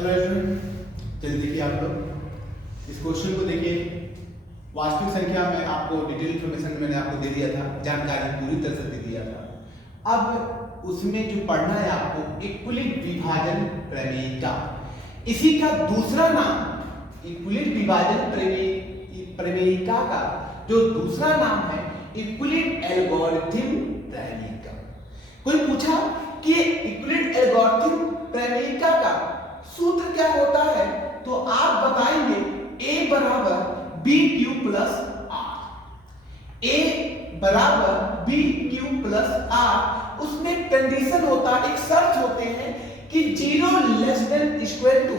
Hello everyone, जल्दी देखिए आप लोग इस क्वेश्चन को देखिए। वास्तविक संख्या में आपको डिटेल इन्फॉर्मेशन मैंने आपको दे दिया था, जानकारी पूरी तरह से दे दिया था। अब उसमें जो पढ़ना है आपको इक्विलिट विभाजन प्रमेयिका, इसी का दूसरा नाम इक्विलिट विभाजन प्रमेयिका का जो दूसरा नाम है इक्विलिट एल्गोरिथम प्रमेयिका। कोई पूछा कि इक्विलिट एल्गोरिथम प्रमेयिका का सूत्र क्या होता है, तो आप बताएंगे A बराबर B Q plus R. A बराबर बी क्यू प्लस आर, उसमें कंडीशन होता है, एक शर्त होते हैं कि 0 less than equal to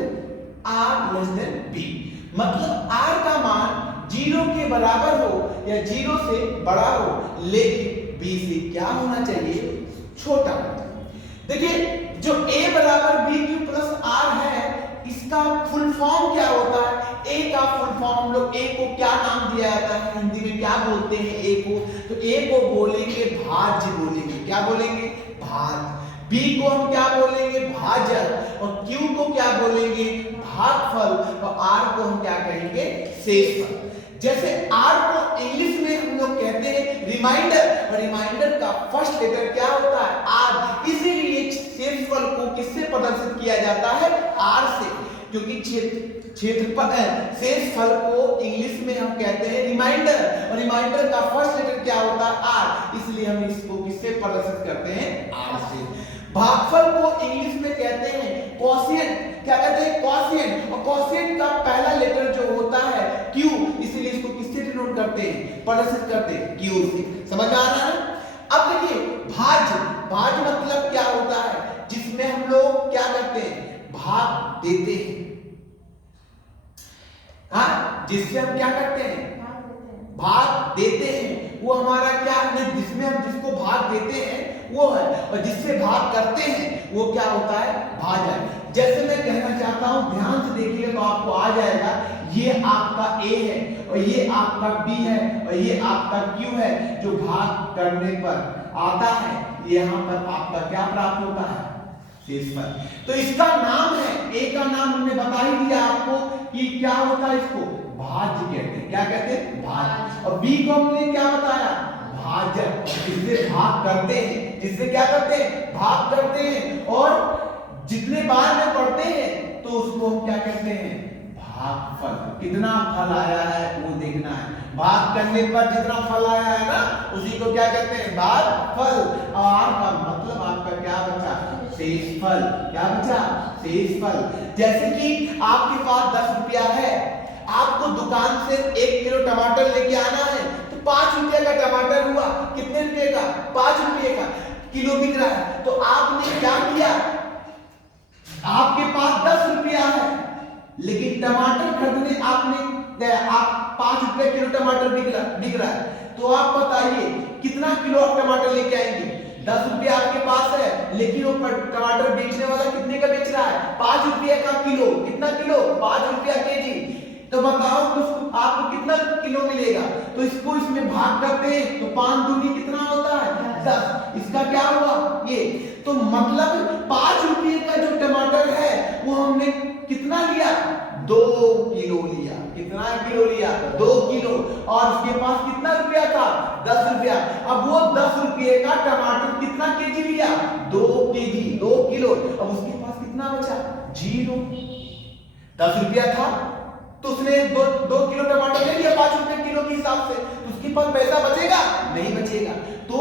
R less than B. मतलब आर का मान 0 के बराबर हो या 0 से बड़ा हो, लेकिन बी से क्या होना चाहिए, छोटा। देखिए जो a बराबर बी क्यू प्लस आर है, इसका फुल फॉर्म क्या होता है? a का फुल फॉर्म हम लोग a को क्या नाम दिया जाता है, हिंदी में क्या बोलते हैं a को? तो a को बोलेंगे भाज्य बोलेंगे। क्या बोलेंगे? भाज्य। b को हम क्या बोलेंगे? भाजक। और q को क्या बोलेंगे? भागफल। और r को हम क्या कहेंगे? शेषफल। जैसे r को इंग्लिश में हम लोग कहते हैं रिमाइंडर, और रिमाइंडर का फर्स्ट लेटर क्या होता है? r। इसीलिए शेषफल को किससे प्रदर्शित किया जाता है? r से, क्योंकि क्षेत्रफल शेषफल को इंग्लिश में हम कहते हैं रिमाइंडर, और रिमाइंडर का फर्स्ट लेटर क्या होता है? r। इसलिए हम इसको किससे प्रदर्शित करते हैं? r से। भागफल को इंग्लिश में कहते हैं क्वोशिएंट। क्या कहते हैं? क्वोशिएंट। और क्वोशिएंट का पहला लेटर जो होता है q, इसलिए इसको किससे डिनोट करते हैं, प्रदर्शित करते हैं? q से। समझ में आ रहा है ना? अब देखिए भाज्य, भाज्य मतलब क्या होता है? जिसमें हम लोग क्या करते हैं? भाग देते हैं। हाँ, जिससे हम क्या करते हैं? भाग देते हैं। वो हमारा क्या है? जिसमें हम जिसको भाग देते हैं वो है, और जिससे भाग करते हैं वो क्या होता है? भाजक। जैसे मैं कहना चाहता हूं, ध्यान से देखिए तो आपको आ जाएगा। ये आपका a है, और ये आपका b है, और ये आपका q है। जो भाग करने पर आता है, यहाँ पर आपका क्या प्राप्त होता है? शेषफल। तो इसका नाम है, a का नाम हमने बता ही दिया आपको कि क्या होता है, इसको भाज्य कहते हैं। क्या कहते हैं? भाज्य। और b को हमने क्या बताया? भाजक। जिससे भाग करते हैं, जिससे क्या करते हैं? भाग करते हैं। और जितने बार में पढ़ते हैं तो उसको हम क्या कहते हैं? भागफल। कितना फल आया है वो देखना है। भाग करने पर जितना फल आया है ना, उसी को क्या कहते हैं? भागफल। और r का मतलब आपका क्या बचा? शेषफल। क्या बचा? शेषफल। जैसे कि आपके पास 10 रुपया है, आपको दुकान से 1 किलो टमाटर लेके आना है, तो 5 रुपए का टमाटर हुआ। कितने रुपए का? 5 रुपए का किलो बिक रहा है। तो आपने क्या किया? आपके पास 10 रुपया है, लेकिन टमाटर खरीदने आपने आप 5 रुपए किलो टमाटर बिक रहा है। तो आप बताइए कितना किलो आप टमाटर लेके आएंगे? 10 रुपया आपके पास है, लेकिन वो टमाटर बेचने वाला कितने का बेच रहा है? 5 रुपया का किलो। कितना किलो? 5 रुपया केजी। तो बताओ तो आपको कितना किलो मिलेगा? तो इसको इसमें भाग करते हैं तो 5 दूनी कितना होता है? 10। इसका क्या हुआ? ये। तो मतलब 5 रुपये का जो टमाटर है वो हमने कितना लिया? 2 किलो लिया। कितना किलो लिया? 2 किलो। और उसके पास कितना रुपया था? 10 रुपया। अब वो 10 रुपये का टमाटर कितना केजी लिया? 2 केजी, 2 किलो। अब उसके पास कितना बचा? 0। 10 रुपया था तो उसने 2 किलो टमाटर ले लिया 5 रुपए किलो के हिसाब से, तो उसके पास पैसा बचेगा? नहीं बचेगा। तो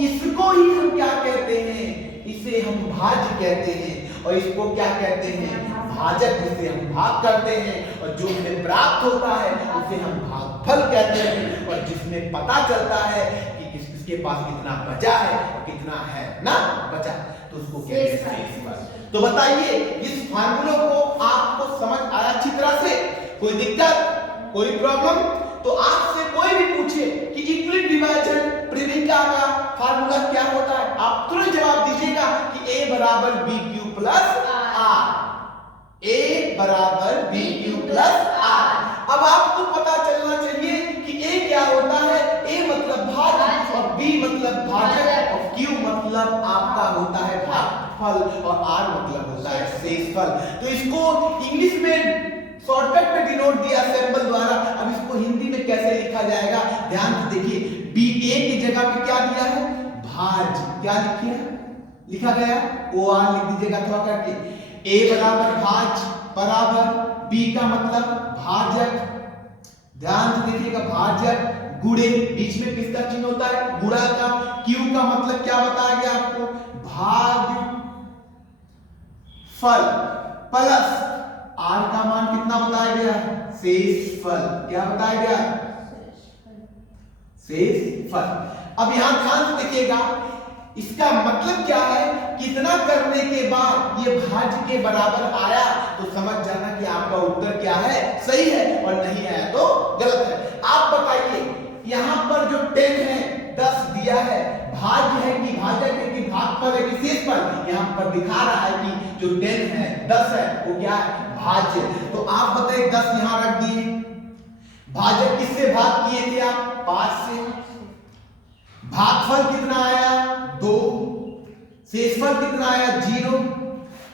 इसको ही हम क्या कहते हैं? इसे हम भाज्य कहते हैं। और इसको क्या कहते हैं? भाजक। जिससे हम भाग करते हैं, और जो हमें प्राप्त होता है उसे हम भागफल कहते हैं। और जिसमें पता चलता है कि किसके पास कितना बचा है और कितना है ना बचा, तो उसको कहते हैं शेषफल। तो बताइए इस फार्मूले को आपको समझ आया अच्छी तरह से? कोई दिक्कत, कोई प्रॉब्लम? तो आपसे कोई भी पूछे कि इक्विलिट विभाजन प्रमेयिका का फार्मूला क्या होता है, आप तुरंत जवाब दीजिएगा कि a बराबर B Q plus R. a बराबर बी क्यू प्लस आर। अब आपको पता चलना चाहिए कि a क्या होता है? a मतलब भाज्य, और b मतलब भाजक, और q मतलब आपका होता है भाग। भागफल और आर मतलब होता है शेषफल। तो इसको इंग्लिश में शॉर्टकट में डिनोट दिया सिंबल द्वारा। अब इसको हिंदी में कैसे लिखा जाएगा ध्यान से देखिए। बी ए की जगह पे क्या दिया है भाज, क्या लिखिए लिखा गया ओ आर लिख दीजिएगा थोड़ा करके। ए बराबर भाज बराबर बी का मतलब भाजक, ध्यान से देखिएगा भाजक गुणे बीच में किसका चिन्ह होता है गुणा का। क्यू का मतलब क्या बताया गया आपको भाग फल प्लस आर का मान कितना बताया गया शेषफल, क्या बताया गया शेषफल। अब यहां ध्यान से देखिएगा इसका मतलब क्या है, कितना करने के बाद ये भाज्य के बराबर आया तो समझ जाना कि आपका उत्तर क्या है सही है और नहीं आया तो गलत है। आप बताइए यहां पर जो 10 है 10 दिया है भाज्य है कि भाजक है कि भागफल है कि शेषफल, यहां पर दिखा रहा है कि जो 10 है 10 है वो क्या है भाज्य। तो आप बताइए 10 यहां रख दिए, भाजक किससे भाग किए थे आप 5 से, भागफल कितना आया 2, शेषफल कितना आया 0।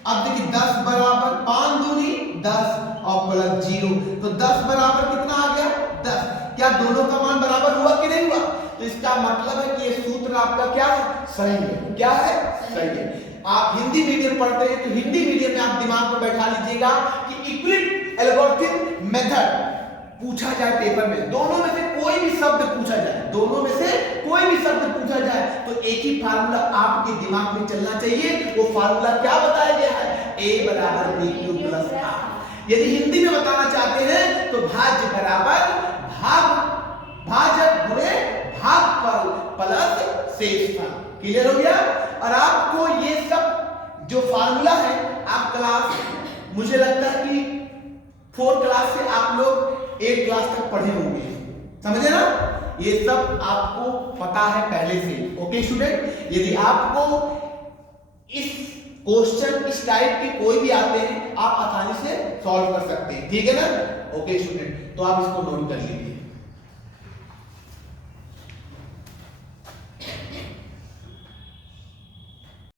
अब देखिए 10 बराबर 5 दूनी 10 और प्लस 0 तो 10 बराबर कितना आ गया 10। क्या दोनों का मान बराबर हुआ कि नहीं हुआ, तो इसका मतलब है कि ये सूत्र आपका क्या है सही है, क्या है सही है। आप हिंदी मीडियम पढ़ते हैं तो हिंदी मीडियम में आप दिमाग में बैठा लीजिएगा कि यूक्लिड एल्गोरिथम मेथड पूछा जाए पेपर में, दोनों में से कोई भी शब्द पूछा जाए, दोनों में से कोई भी शब्द पूछा जाए तो एक ही फार्मूला आपके दिमाग में चलना चाहिए। वो फार्मूला क्या बताया गया है a बराबर b क्यू प्लस r। यदि हिंदी में बताना चाहते हैं तो भाज्य बराबर भाजक गुणे भागफल प्लस शेषफल। क्लियर हो गया। और आपको ये सब जो फार्मूला है आप क्लास मुझे लगता है कि 4 क्लास से आप लोग 8 क्लास तक पढ़े होंगे, समझे ना, ये सब आपको पता है पहले से। ओके स्टूडेंट, यदि आपको इस क्वेश्चन इस टाइप के कोई भी आते हैं आप आसानी से सॉल्व कर सकते हैं, ठीक है ना। ओके स्टूडेंट, तो आप इसको नोट कर लीजिए।